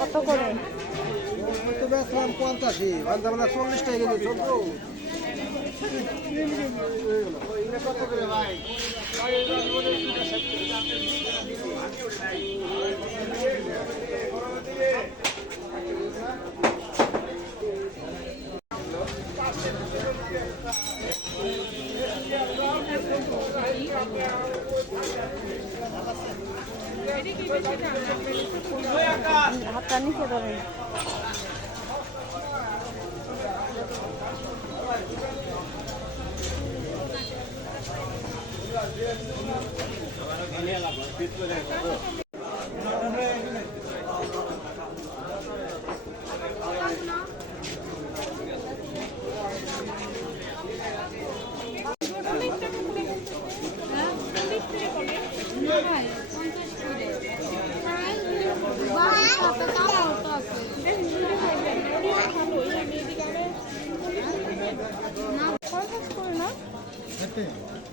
কত করে? 50, 40 টাকা কেজি চলতো। হাতটা নিচে ধরেন।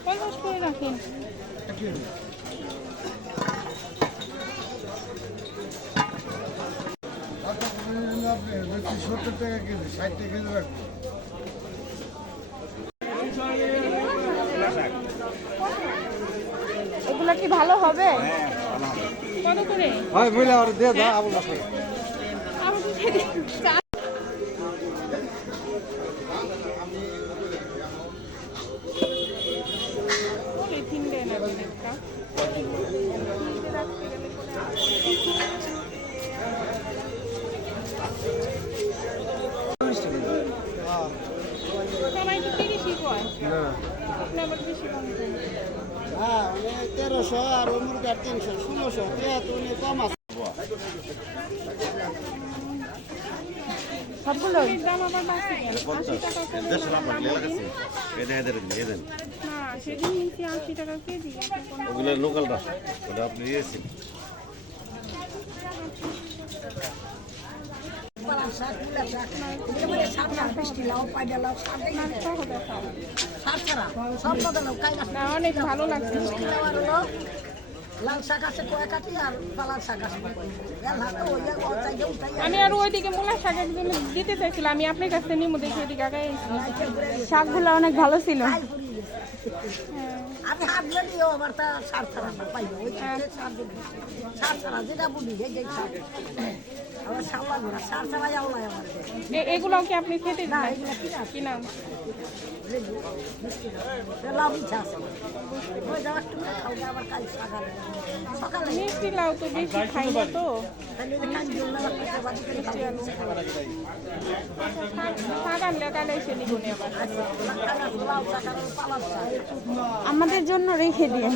পঞ্চাশ করে রাখেন। আপনি 70 টাকা কেজি, 60 টাকা কেজি রাখবেন। এগুলা কি ভালো হবে? কত করে? হয় বুঝলে আর দিয়ে দাও আবুল মাছ। পলিথিন দেন আপনি একটা। সবাই তো 30ই কয়। আপনি আবার বেশি কম করেন। হ্যাঁ 1300 আর মুরগার 300, 1600 তো কম আছে। সবগুলো দাম আবার বাড়ছে কেন? 80 টাকা করে। না সেদিন নিচে 80 টাকা কেজি। ওগুলো লোকালটা ওটা আপনি দিয়েছেন। অনেক ভালো লাগছে। লাল শাক আছে কয়েকাটি আর পালার শাক আছে। আমি আর ওইদিকে মূলা শাকের জন্য দিতে চাইছিলাম, আমি আপনার কাছে নিমু দেখি এদিকে আগে শাকগুলো অনেক ভালো ছিল। আমি হাত দিও আবার তা সার ছাড়া পাইবো ওই সার ছাড়া যেটা বুঝি যে আবার সাওলা ঘোরা সার ছাড়া যাও না আমার। এগুলো কি আপনি খেতে না দিন? এগুলো কি না কিনা লাউ ইচ্ছা আছে ওই যাওয়া একটু খাও আবার কাল সকালে সকালে মিষ্টি লাউ তো বেশি খাই না তো। তাহলে কাল জন্য শাক আনলে কালে এসে নিগুনি আবার। লাউ শাক আর পালার শাক আমাদের জন্য রেখে দিন।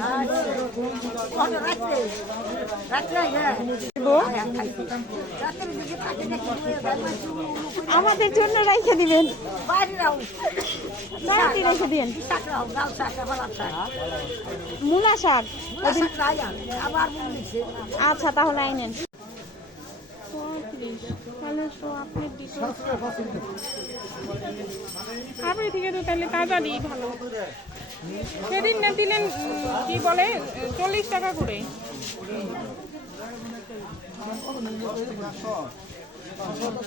আমাদের জন্য রেখে দিবেন। বাড়িতে রেখে দিন। মূলা শাক আচ্ছা তাহলে আইনেন। আপনি থেকে তো তাহলে তাজা দিই ভালো। সেদিন না দিলেন কি বলে 40 টাকা করে।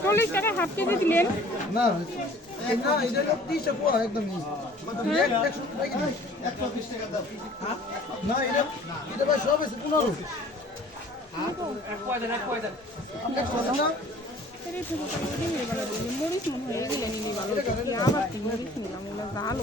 40 টাকা হাফ কেজি দিলেন। না এটা 30 টাকা একদম না এটা ভাই সব আছে 15 মরিচ মনে হয় এগুলো নিলে ভালো। আবার মরিচ নিলাম এগুলো ভালো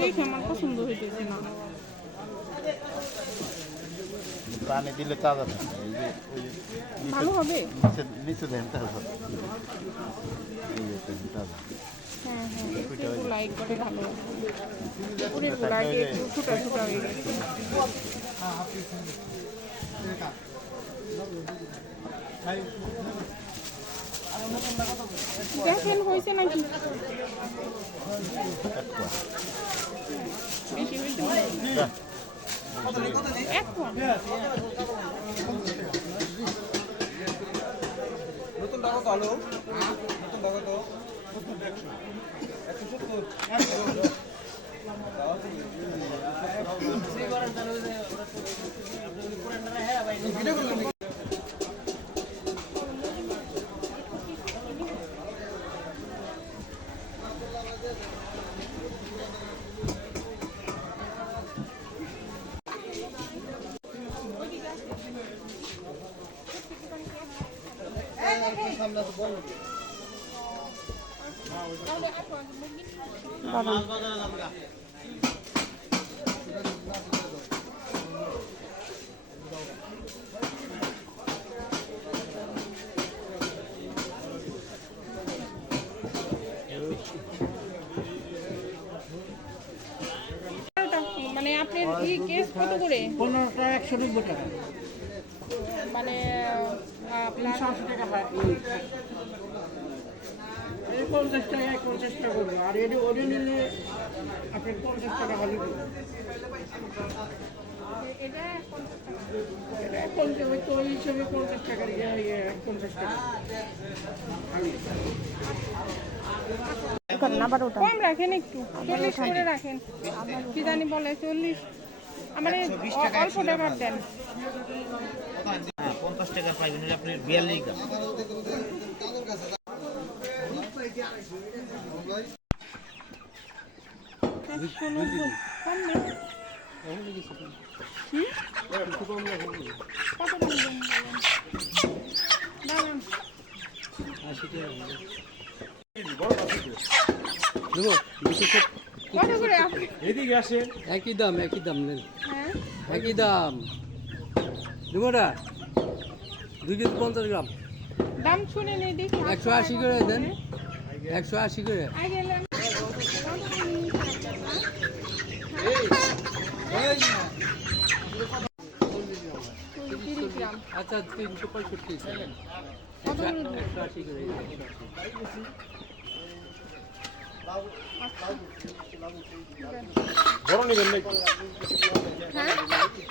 দেখে আমার পছন্দ হইতেছে না। পানি দিলে তাজা ভালো হবে। নিচে দেন তাজা। হ্যাঁ হ্যাঁ একটু লাইট করে ভালো পুরো লাইট একটু ছোটা ছোটা হয়ে গেছে। দেখেন হয়েছে নাকি বেশি হয়েছে এক পোয়া। নতুন টাকা তো আলো নতুন টাকা তো 170 মানে আপনার এই কেস কত করে? 15টা 190 টাকা। মানে আপনার 380 টাকা হয়। এই 50 টাকায় 50 টাকা করবো আর এটি ওটা নিলে আপনার 50 টাকা হলে এটা 50 টাকা। এটা 50 ওই তো ওই হিসেবে 50 টাকার 50 টাকা কম রাখেন একটু 40 করে রাখেন কি জানি বলে 40 আমার অল্প টাকার দেন 50 টাকা পাইবেন আপনি 42 গ্রাম কম না কত দাম দেন দাঁড়ান কত করে আপনি? এদিকে আসেন একই দাম নেন হ্যাঁ একই দাম দেবোটা 2 কেজি 50 গ্রাম দাম শুনে নেই দেখি 180 করে দেন 180 করে আগে এলেন গ্রাম আচ্ছা 365 কত করে 180 করে বড় নেবেন নাকি হ্যাঁ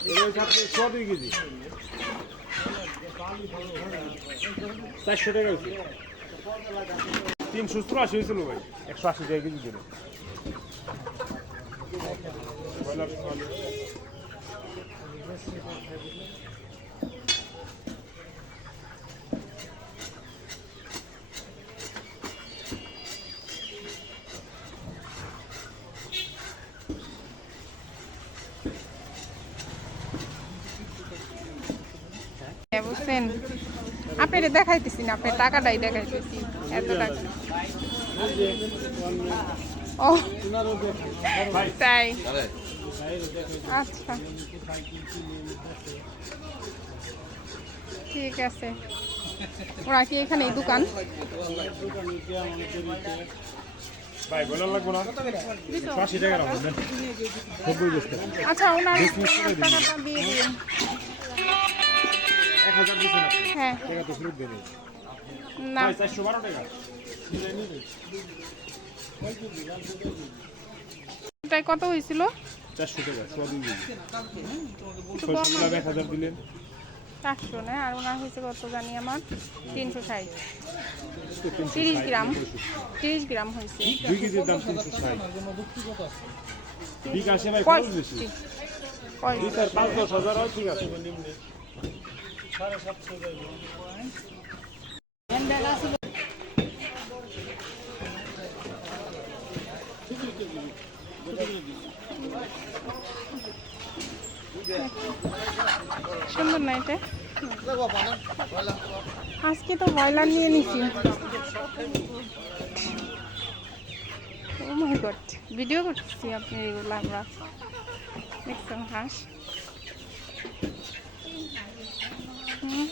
এর আপনি 100 কেজি 400 টাকা হয়েছে 380 হয়েছিল ভাই 180 টাকা কেজি দিল বুঝছেন আপনারা দেখাইতেছি না আপনার টাকাটাই দেখাইতেছি এত টাকা ও তাই আচ্ছা ঠিক আছে ওরা কি এখানে দোকান ভাই বলা লাগবো না 180 টাকা রাখুন দেন 90 বস্তা আচ্ছা ওনার টাকাটা দিয়ে দিন 1000 দিছেন আপনি হ্যাঁ টাকা তো ফেরত দেবেন না ভাই 412 টাকা এটাই কত হয়েছিল 400 টাকা 100 দিন একটু কম 1000 দিলেন 400 না আর ওনার হয়েছে কত জানি আমার 360 30 গ্রাম হয়েছে 2 কেজির দাম 360 বিকাশে ভাই খরচ বেশি 5-10 হাজার হয় ঠিক আছে সুন্দর না এটা আজকে তো ব্রয়লার নিয়ে নিছি ও মাই গড ভিডিও করতেছি আপনি এগুলো আমরা দেখছেন হাঁস হুম